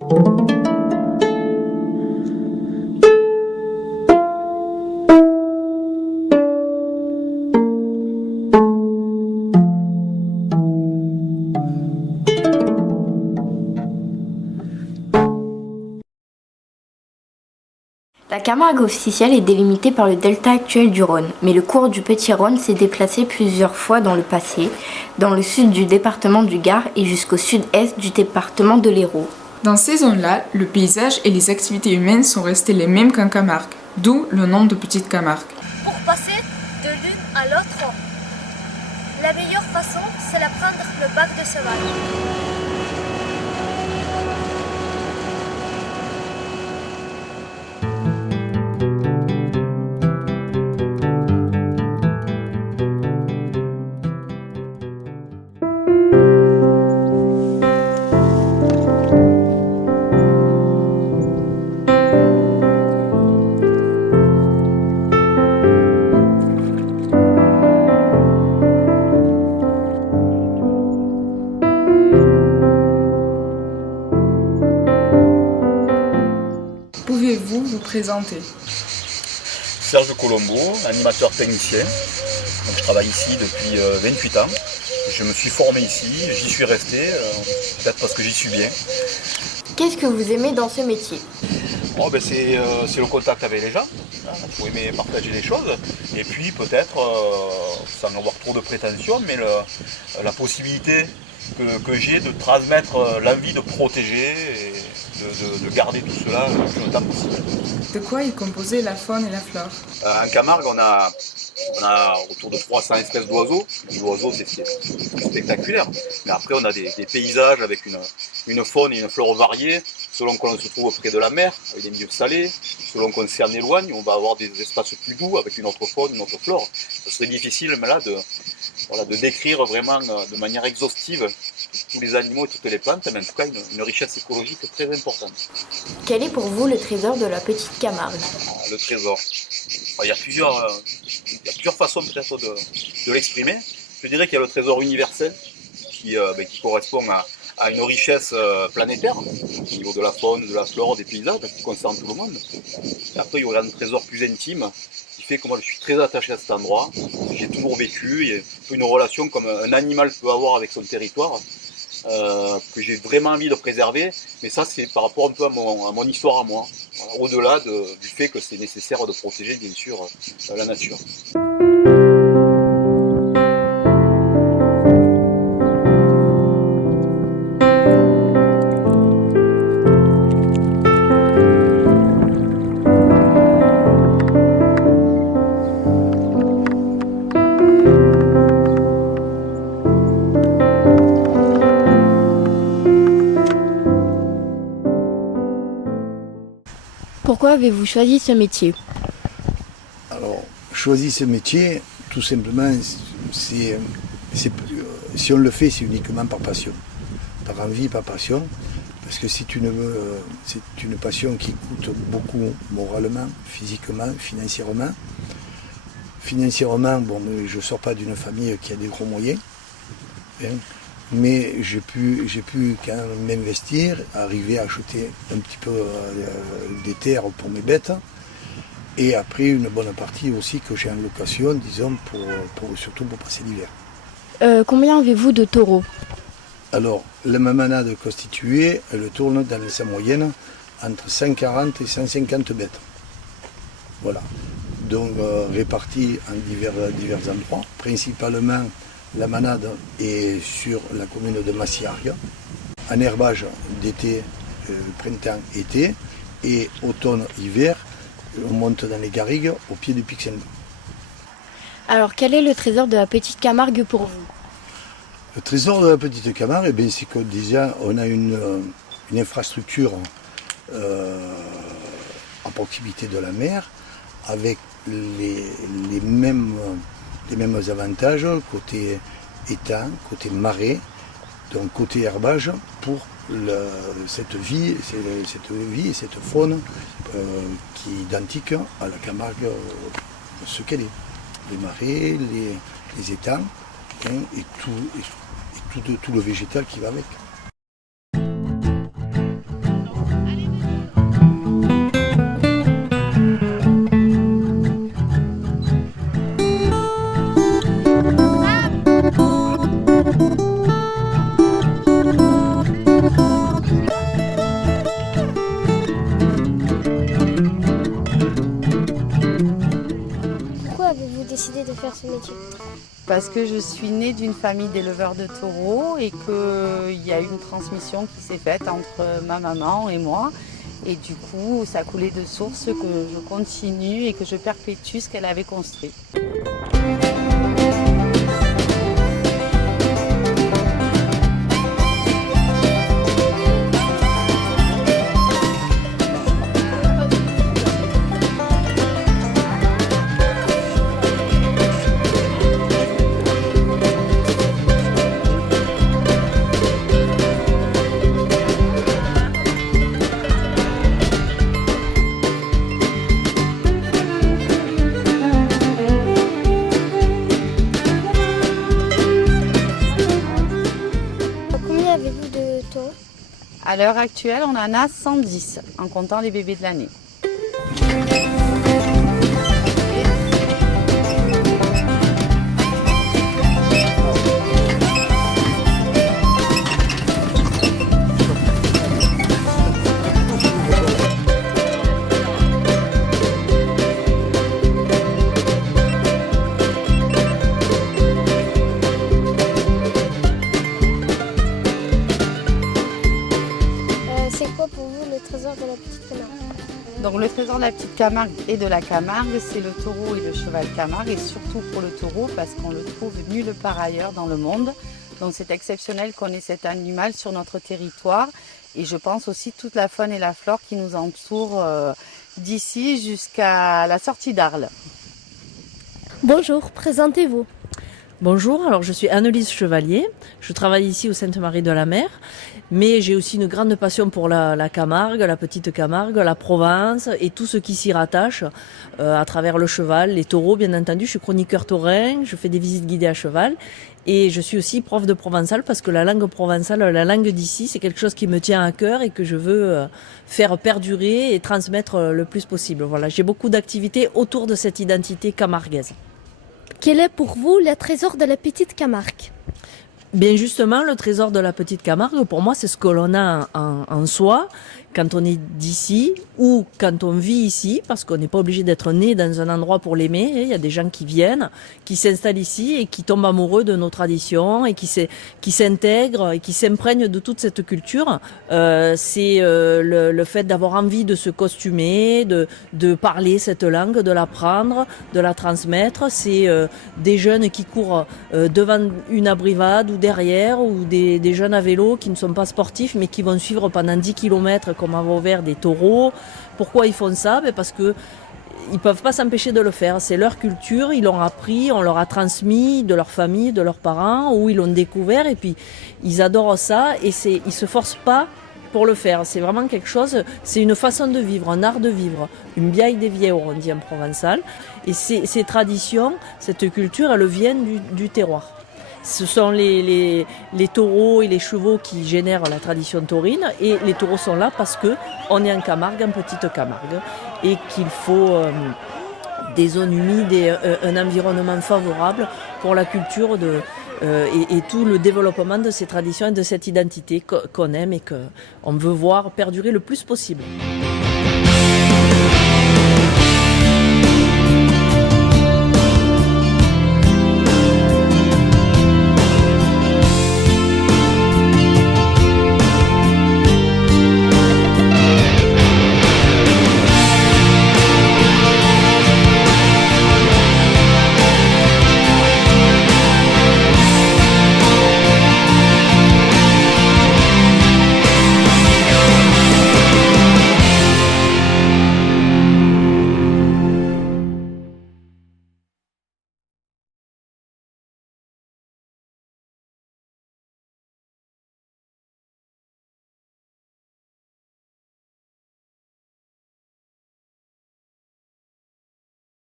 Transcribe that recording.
La Camargue officielle est délimitée par le delta actuel du Rhône, mais le cours du Petit Rhône s'est déplacé plusieurs fois dans le passé, dans le sud du département du Gard et jusqu'au sud-est du département de l'Hérault. Dans ces zones-là, le paysage et les activités humaines sont restés les mêmes qu'en Camargue, d'où le nom de Petite Camargue. Pour passer de l'une à l'autre, la meilleure façon, c'est de prendre le bac de cheval. Pouvez-vous vous présenter? Serge Colombo, animateur technicien. Donc, je travaille ici depuis 28 ans. Je me suis formé ici, j'y suis resté, peut-être parce que j'y suis bien. Qu'est-ce que vous aimez dans ce métier? C'est le contact avec les gens. Il faut aimer partager les choses. Et puis peut-être, sans avoir trop de prétention, mais la possibilité que j'ai de transmettre l'envie de protéger et de garder tout cela le plus longtemps possible. De quoi est composée la faune et la flore? En Camargue, on a autour de 300 espèces d'oiseaux. L'oiseau, c'est ce qui est spectaculaire. Mais après, on a des paysages avec une faune et une flore variées, selon qu'on se trouve près de la mer, avec des milieux salés, selon qu'on s'en éloigne, on va avoir des espaces plus doux avec une autre faune, une autre flore. Ce serait difficile, mais là, de décrire vraiment de manière exhaustive tous les animaux et toutes les plantes, mais en tout cas une richesse écologique très importante. Quel est pour vous le trésor de la Petite Camargue? Le trésor. Il y a plusieurs façons peut-être de l'exprimer. Je dirais qu'il y a le trésor universel qui correspond à une richesse planétaire au niveau de la faune, de la flore, des paysages qui concerne tout le monde. Et après, il y aurait un trésor plus intime qui fait que moi je suis très attaché à cet endroit. J'ai toujours vécu, il y a une relation comme un animal peut avoir avec son territoire. Que j'ai vraiment envie de préserver, mais ça c'est par rapport un peu à mon histoire à moi, au-delà du fait que c'est nécessaire de protéger bien sûr la nature. Pourquoi avez-vous choisi ce métier? Alors, choisir ce métier, tout simplement, si on le fait, c'est uniquement par passion. Par envie, par passion. Parce que c'est une passion qui coûte beaucoup moralement, physiquement, financièrement. Financièrement, bon, je ne sors pas d'une famille qui a des gros moyens. Hein, mais j'ai pu quand même m'investir, arriver à acheter un petit peu des terres pour mes bêtes, et après une bonne partie aussi que j'ai en location, disons, surtout pour passer l'hiver. Combien avez-vous de taureaux? Alors, la mamanade constituée, elle tourne dans sa moyenne entre 140 et 150 bêtes. Voilà. Donc réparties en divers endroits, principalement. La manade est sur la commune de Massiargues, en herbage d'été, printemps-été, et automne-hiver, on monte dans les garrigues au pied du Pic Saint-Loup. Alors quel est le trésor de la Petite Camargue pour vous? Le trésor de la Petite Camargue, c'est que déjà on a une infrastructure à proximité de la mer, avec les mêmes avantages côté étang, côté marais, donc côté herbage, pour cette vie et cette faune qui est identique à la Camargue, ce qu'elle est. Les marais, les étangs, hein, et tout le végétal qui va avec. avez-vous décidé de faire ce métier? Parce que je suis née d'une famille d'éleveurs de taureaux et qu'il y a eu une transmission qui s'est faite entre ma maman et moi. Et du coup, ça a coulé de source que je continue et que je perpétue ce qu'elle avait construit. Combien avez-vous de taureaux? À l'heure actuelle, on en a 110 en comptant les bébés de l'année. C'est quoi pour vous le trésor de la petite Camargue? Donc le trésor de la petite Camargue et de la Camargue, c'est le taureau et le cheval Camargue, et surtout pour le taureau parce qu'on le trouve nulle part ailleurs dans le monde. Donc c'est exceptionnel qu'on ait cet animal sur notre territoire, et je pense aussi toute la faune et la flore qui nous entourent d'ici jusqu'à la sortie d'Arles. Bonjour, présentez-vous. Bonjour, alors je suis Annelise Chevalier, je travaille ici au Sainte-Marie-de-la-Mer, mais j'ai aussi une grande passion pour la Camargue, la petite Camargue, la Provence et tout ce qui s'y rattache à travers le cheval, les taureaux bien entendu. Je suis chroniqueur taurin, je fais des visites guidées à cheval et je suis aussi prof de provençal parce que la langue provençale, la langue d'ici, c'est quelque chose qui me tient à cœur et que je veux faire perdurer et transmettre le plus possible. Voilà, j'ai beaucoup d'activités autour de cette identité camarguaise. Quel est pour vous le trésor de la petite Camargue? Bien justement, le trésor de la petite Camargue, pour moi, c'est ce que l'on a en soi quand on est d'ici ou quand on vit ici, parce qu'on n'est pas obligé d'être né dans un endroit pour l'aimer. Il y a des gens qui viennent, qui s'installent ici et qui tombent amoureux de nos traditions et qui s'intègrent et qui s'imprègnent de toute cette culture. C'est le fait d'avoir envie de se costumer, de parler cette langue, de l'apprendre, de la transmettre. C'est des jeunes qui courent devant une abrivade ou derrière, ou des jeunes à vélo qui ne sont pas sportifs mais qui vont suivre pendant 10 km comme à Vauvert des taureaux. Pourquoi ils font ça? Parce que ils peuvent pas s'empêcher de le faire. C'est leur culture, ils l'ont appris, on leur a transmis de leur famille, de leurs parents, ou ils l'ont découvert et puis ils adorent ça et ils se forcent pas pour le faire. C'est vraiment quelque chose, c'est une façon de vivre, un art de vivre, une biaille des vieux, on dit en provençal. Et ces traditions, cette culture, elles viennent du terroir. Ce sont les taureaux et les chevaux qui génèrent la tradition taurine, et les taureaux sont là parce que on est en Camargue, en petite Camargue, et qu'il faut des zones humides et un environnement favorable pour la culture et tout le développement de ces traditions et de cette identité qu'on aime et qu'on veut voir perdurer le plus possible.